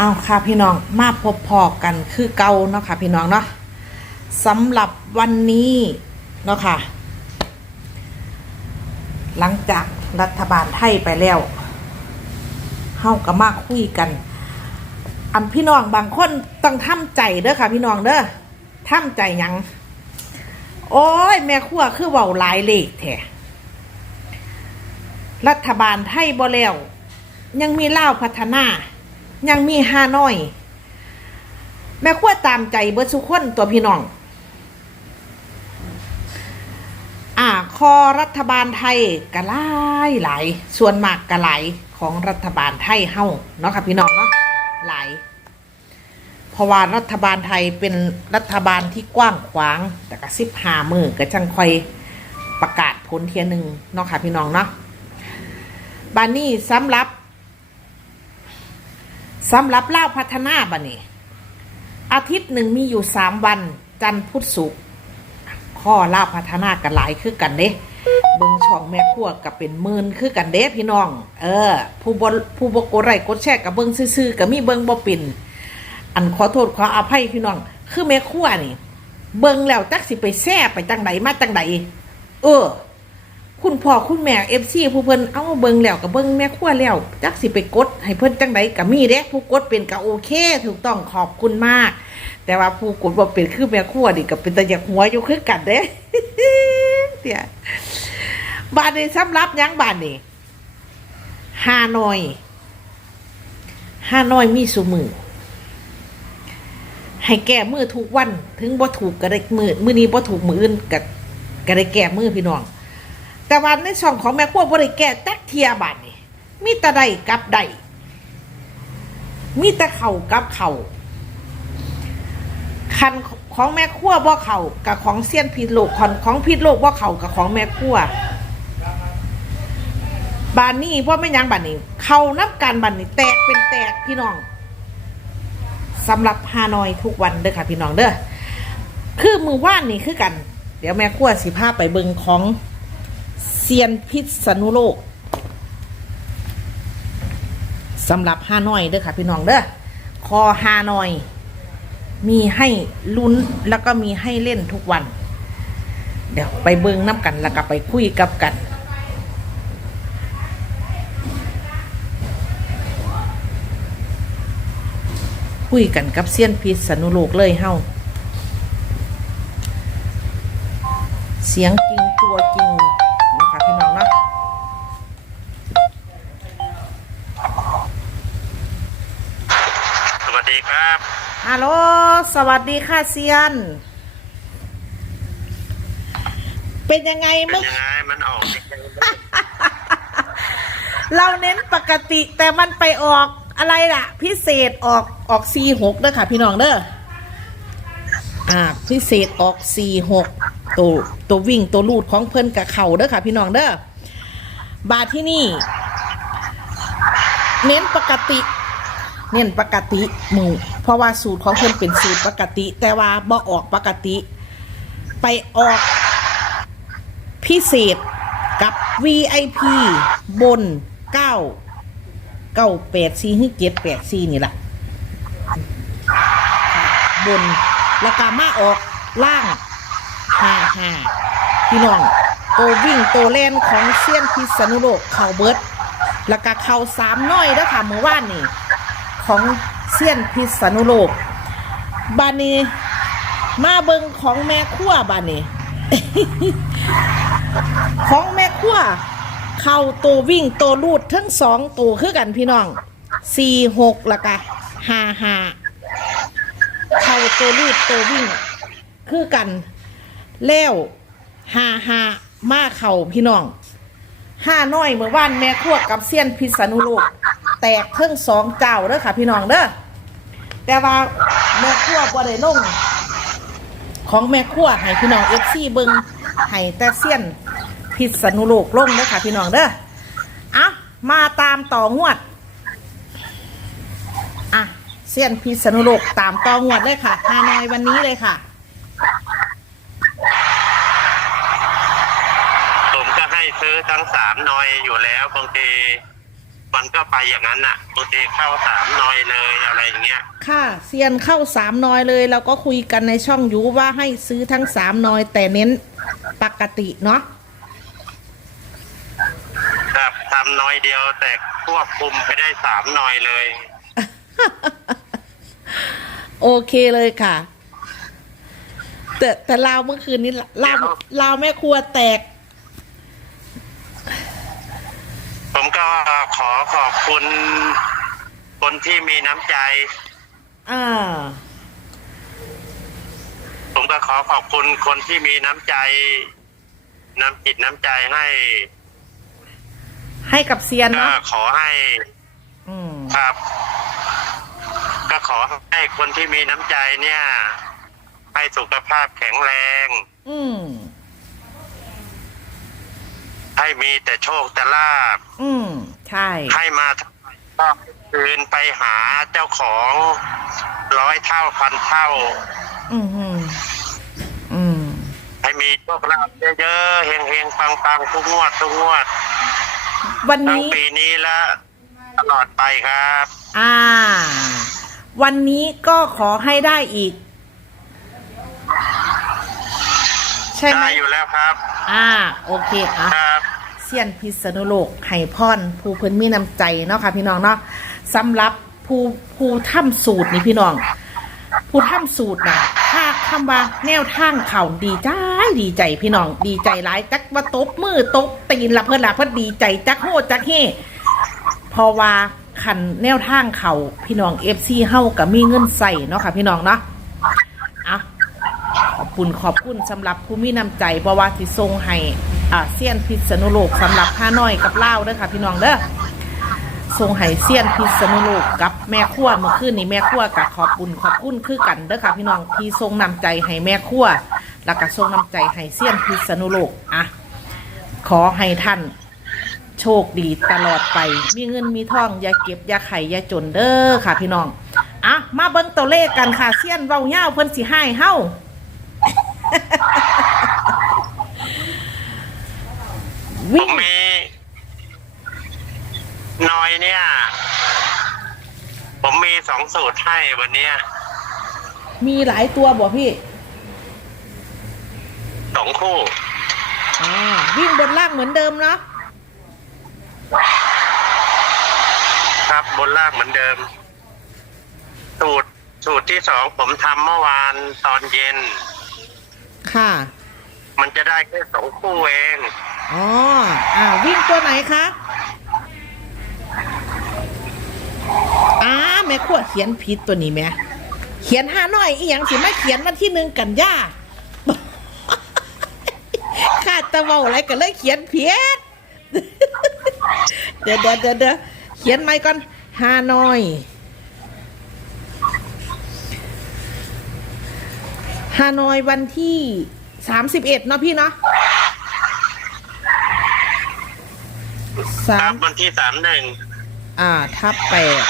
เอาค่ะพี่น้องมาพบพอกันคือเก่าเนาะค่ะพี่น้องเนาะสำหรับวันนี้เนาะค่ะ หลังจากรัฐบาลไทยไปแล้วเฮาก็มาคุยกัน อันพี่น้องบางคนต้องทำใจเด้อค่ะ พี่น้องเด้อทำใจยัง โอ้ย แม่ครัวคือเว้าหลายเลขแท้รัฐบาลไทยบ่แล้วยังมีเล่าพัฒนา ยังมีฮานอย แม่ครัวตามใจเบิดสุกคนตัวพี่น้อง อ่าคอรัฐบาลไทยกระหลายหลส่วนมากกระไหลของรัฐบาลไทยเฮาเนาะค่ะพี่น้องเนาะไหลเพราะว่ารัฐบาลไทยเป็นรัฐบาลที่กว้างขวาง แต่ก็สิบหามือก็จังค่อยประกาศผลเทียหนึ่งเนาะค่ะพี่น้องเนาะบานนี้สำหรับ สำหรับเล่าพัฒนาบานี้อาทิตย์หนึ่งมีอยู่สามวัน จันทร์พุธศุกร์ข้อเล่าพัฒนากันหลายคือกันเด้เบิ่งช่องแม่ครัวกับเป็นหมื่นคือกันเด้พี่น้อง เออ ผู้บผู้บกดไลค์กดแชร์กับเบิ่งซื่อๆกับมีเบิ่งบ่ป็นอันขอโทษขออภัยพี่น้อง คือแม่ครัวนี่ เบิ่งแล้วจักสิไปแซ่ไปจังใดมาจังใดเออ คุณพ่อคุณแม่เอฟซีผู้เพิ่นเอาเบิ่งแล้วกับเบิ่งแม่ครัวแล้วจักสิไปกด ให้เพิ่นจังใดก็มีเด้ผู้กดเป็นก็โอเค ถูกต้องขอบคุณมาก แต่ว่าผู้กดบ่เป็นคือแม่ครัวนี่ก็เป็นตะอยากหัวอยู่คือกันเด้เตี่ยบาดนี้สำรับยังบาดนี้ฮานอยฮานอยมีสุมือให้แก้มือทุกวัน ถึงบ่ถูกก็ได้มือมือนี้บ่ถูกมืออื่นก็ก็ได้แก้มือพี่น้อง แต่ว่าในช่องของแม่ครัวบ่ได้แก้จักเทียบาดนี่มีแต่ไดกับได้มีแต่เข่ากับเข่าคันของแม่ครัวบ่เข่ากับของเซียนพิษโลกของของพิษโลกบ่เข่ากับของแม่ครัวบานนี้พ่อไม่ยังบานนี้ เข้านับการบานนี้แตกเป็นแตกพี่น้องสำหรับฮานอยทุกวันเด้อค่ะ พี่น้องเด้อคือมือว่านนี่คือกัน เดี๋ยวแม่ขั้วสิภาพไปเบิงของ เซียนพิษณุโลกสำหรับฮานอยเด้อค่ะพี่น้องเด้อคอฮานอย มีให้ลุ้นแล้วก็มีให้เล่นทุกวัน เดี๋ยวไปเบิงน้ำกันแล้วก็ไปคุยกับกันคุยกันกับเซียนพิษณุโลกเลยเฮาเสียงจริงตัวจริง ฮัลโหล สวัสดีค่ะเซียน เป็นยังไงเป็เมื่นอยังไงมันออกยังไงเราเน้นปกติแต่มันไปออกอะไรล่ะ พิเศษออกออก4 6เด้อค่ะ พี่น้องเด้ออ่า พิเศษออก4 6ตัวตัววิ่งตัวลูดของเพิ่นกับเข่าเด้อค่ะ พี่น้องเด้อบาทที่นี่ เน้นปกติ เน้นปกติหมูเพราะว่าสูตรของเพิ่นเป็นสูตรปกติ แต่ว่าบ่ออกปกติ ไปออกพิเศษกับ VIP บน9 9 8 4หรือ7 8 4นี่แหละบนแล้วก็มาออกล่าง5 5พี่น้องตัววิ่งตัวเล่นของเซียนพิษณุโลกเข่าเบิดแล้วก็เข่าสามน้อยเด้อค่ะเมื่อวานนี่ ของเซียนพิษณุโลกบานีมาเบิงของแม่ขั้วบานีของแม่ขั้วเข่าตัววิ่งตัวลูดทั้งสองตัวคือกันพี่น้องสี่หกล้วก็ห้าห้าเข่าตัวลูดตัววิ่ง คือกันแล้วห้าห้ามาเข่าพี่น้องห้าน้อยเมื่อวานแม่ครัวกับเซียนพิษณุโลก แตกเครื่องสองเจ้าเด้อค่ะ พี่น้องเด้อแต่ว่าแม่ครัวบ่ได้ลงของแม่ครัวให้พี่น้องเอฟซีเบิงให้แต่เซียนพิษณุโลกลงเด้อค่ะ พี่น้องเด้ออะมาตามต่องวดอะเซียนพิษณุโลกตามต่องวดเลยค่ะฮานอยวันนี้เลยค่ะผมก็ให้ซื้อทั้งสามหนอยอยู่แล้วบางที มันก็ไปอย่างนั้นน่ะบางทีเข้าสามหน่อยเลยอะไรอย่างเงี้ย ค่ะเซียนเข้าสามนอยเลยเราก็คุยกันในช่องยูว่าให้ซื้อทั้งสามนอย แต่เน้นปกติเนาะครับทำน้อยเดียวแต่ควบคุมไปได้สามหน่อยเลย โอเคเลยค่ะ แต่แต่ลาวเมื่อคืนนี้ลาวลาวแม่ครัวแตก ผมก็ขอขอบคุณคนที่มีน้ำใจอ่าผมก็ขอขอบคุณคนที่มีน้ำใจ น้ำจิตน้ำใจให้ให้กับเซียนก็เนาะขอให้อืมครับ ก็ขอให้คนที่มีน้ำใจเนี่ย ให้สุขภาพแข็งแรง อืม ให้มีแต่โชคแต่ลาบ อืมใช่ ให้มาก็คืนไปหาเจ้าของร้อยเท่าพันเท่าอืมอืมอืมให้มีโชคลาภเยอะๆเฮงๆปังๆทุกงวดทุกงวดวันทั้งนี้ ปีนี้และตลอดไปครับ อ่า วันนี้ก็ขอให้ได้อีก ใช่ไหมได้อยู่แล้วครับ อ่า โอเคอะ ครับ เซียนพิษณุโลกไห่พรผู้เพิ่นมีน้ำใจเนาะค่ะพี่น้องเนาะสำหรับผู้ผู้ทำสูตรนี่พี่น้อง ผู้ทำสูตรนะถ้าคำว่าแนวทางเข่าดีใจดีใจพี่น้องดีใจหลายจักว่าตบมือตบตีนละเพิ่นละเพิ่นดีใจจักโหจักเฮเพราะว่าขันแนวทางเขาพี่น้องเอฟซีเฮากับมีเงินใส่เนาะค่ะพี่น้องเนาะอะขอบคุณขอบคุณสำหรับผู้มีน้ำใจเพราะว่าที่ทรงให้ อ่าเซียนพิษณุโลกสำหรับผ้าน้อยกับเล่าเด้อค่ะพี่น้องเด้อทรงให้เซียนพิษณุโลกกับแม่ขั้วเมื่อคืนนี้แม่ขั้วกับขอบคุณขอบคุณคือกันเด้อค่ะพี่น้องที่ทรงนำใจให้แม่ขั้วแล้วก็ทรงนำใจให้เซียนพิษณุโลกอะขอให้ท่านโชคดีตลอดไป มีเงินมีทองอย่าเก็บอย่าไข่อย่าจนเด้อค่ะพี่น้องอะมาเบิ่งตัวเลขกันค่ะเซียนเว้าเย้าวเพิ่นสิให้เฮา ผ วิ่งมมีน้อยเนี่ย ผมมีสองสูตรให้วันเนี้ยมีหลายตัวบ่พี่สองคู่ อ่าวิ่งบนล่างเหมือนเดิมเนาะครับบนล่างเหมือนเดิม สูตรสูตรที่สองผมทำเมื่อวานตอนเย็น ค่ะ มันจะได้แค่สองคู่เอง อ๋ออ่าวิ่งตัวไหนคะอ้าแม่ขวดเขียนผิดตัวนี้แม่เขียนห้าน้อยอีหยังสิมาเขียนวันที่หนึ่งกันย่าข้าตะเมาอะไรกันเลยเขียนผิดเดี๋ยวเดี๋ยวเดี๋ยวเดี๋ยวเขียนใหม่ก่อนฮานอยฮานอยวันที่สามสิบเอ็ดเนาะพี่เนาะ ค สารัมบวันที่สามหนึ่งอ่า ทับแปด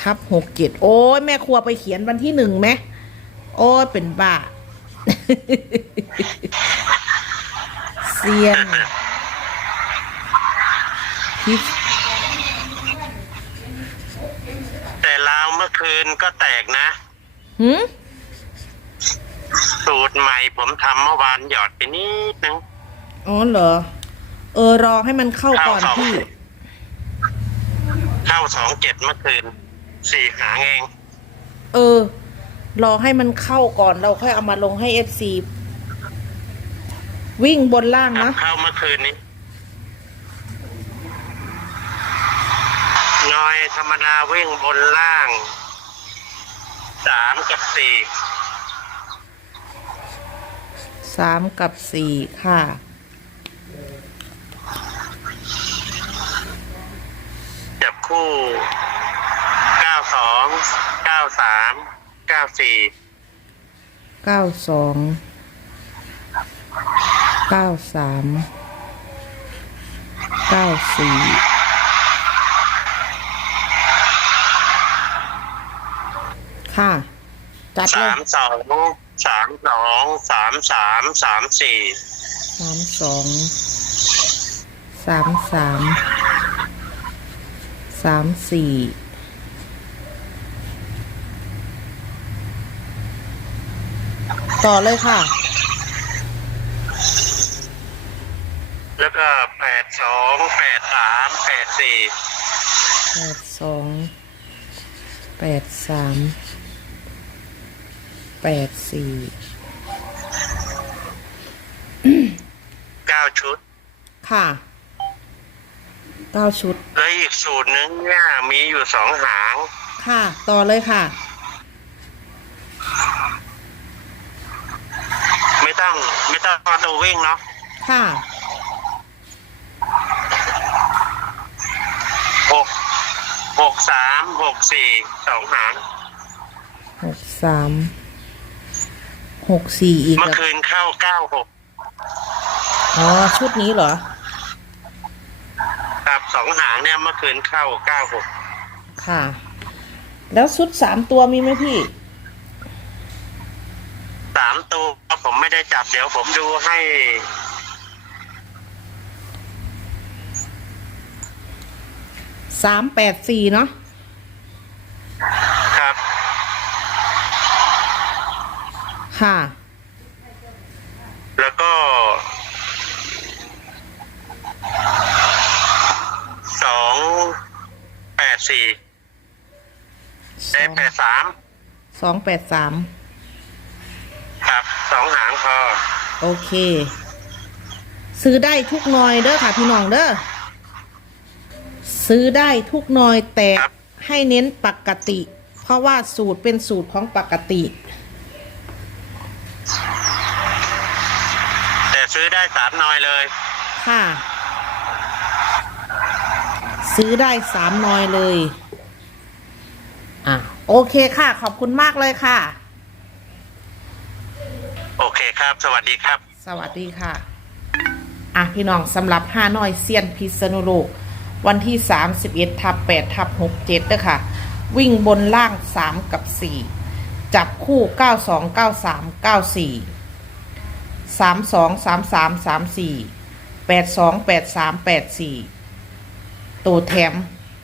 ทับหกเจ็ดโอ้ยแม่ครัวไปเขียนวันที่หนึ่งไหมโอ้ยเป็นบ้า เซียนพิษแต่ลาวเมื่อคืนก็แตกนะ หืมสูตรใหม่ผมทำเมื่อวานหยอดไปนิดนึงอ๋อเหรอ เออรอให้มันเข้าก่อนเข้าสองพี่ เข้าสองเจ็ดเมื่อคืนสี่หางเอง เออ รอให้มันเข้าก่อนเราค่อยเอามาลงให้เอฟซีวิ่งบนล่างครับนะเข้าเมื่อคืนนี้น้อยธรรมดาวิ่งบนล่างสามกับสี่สามกับสี่ค่ะ จับคู่เก้าสองเก้าสามเก้าสี่เก้าสองเก้าสามเก้าสี่ค่ะ จัดเลสายมสองสามสองสามสามสามสี่สามสองสามสามส สามสี่ต่อเลยค่ะ แล้วก็แปดสองแปดสามแปดสี่แปดสองแปดสามแปดสี่เก้าชุด ค่ะ เก้าชุด แล้วอีกสูตรนึงเนี่ยมีอยู่สองหาง ค่ะ ต่อเลยค่ะ ไม่ต้องไม่ต้องเอาตัววิ่งเนาะค่ะหกหกสามหกสี่สองหาง หกสามหกสี่อีกเมื่อแบบคืนเข้าเก้าหกอ๋อ ชุดนี้เหรอ ครับสองหางเนี่ยเมื่อคืนเข้าเก้าหกค่ะ แล้วชุดสามตัวมีไหมพี่สามตัวผมไม่ได้จับเดี๋ยวผมดูให้ สามแปดสี่เนาะครับ ค่ะ แล้วก็สองแปดสี่ สอง แปดสาม สองแปดสามครับสองหางพอโอเค ซื้อได้ทุกหน่อยเด้อค่ะพี่น้องเด้อซื้อได้ทุกหน่อยแต่ครับให้เน้นปกติ เพราะว่าสูตรเป็นสูตรของปกติ แต่ซื้อได้สามหน้อยเลย ค่ะ ซื้อได้สามหน่อยเลยอะ โอเคค่ะ ขอบคุณมากเลยค่ะ โอเคครับ สวัสดีครับ สวัสดีค่ะ อะ พี่น้องสำหรับห้าน้อยเซียนพิษณุโลก วันที่ 31ทับ8ทับ67เด้อค่ะ วิ่งบนล่าง 3 กับ 4 จับคู่ 92 93 94 32 33 34 82 83 84 ตัวแถม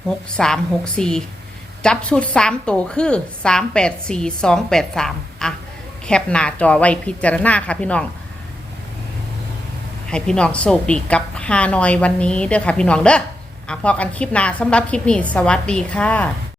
63 64 จับชุดสามตัวคือสามแปดสี่สอะ แคปหน้าจอไว้พิจารณาค่ะพี่น้อง ให้พี่น้องโชคดีกับฮานอยวันนี้เด้อค่ะพี่น้องเด้ออะพอกันคลิปหน้าสำหรับคลิปนี้ สวัสดีค่ะ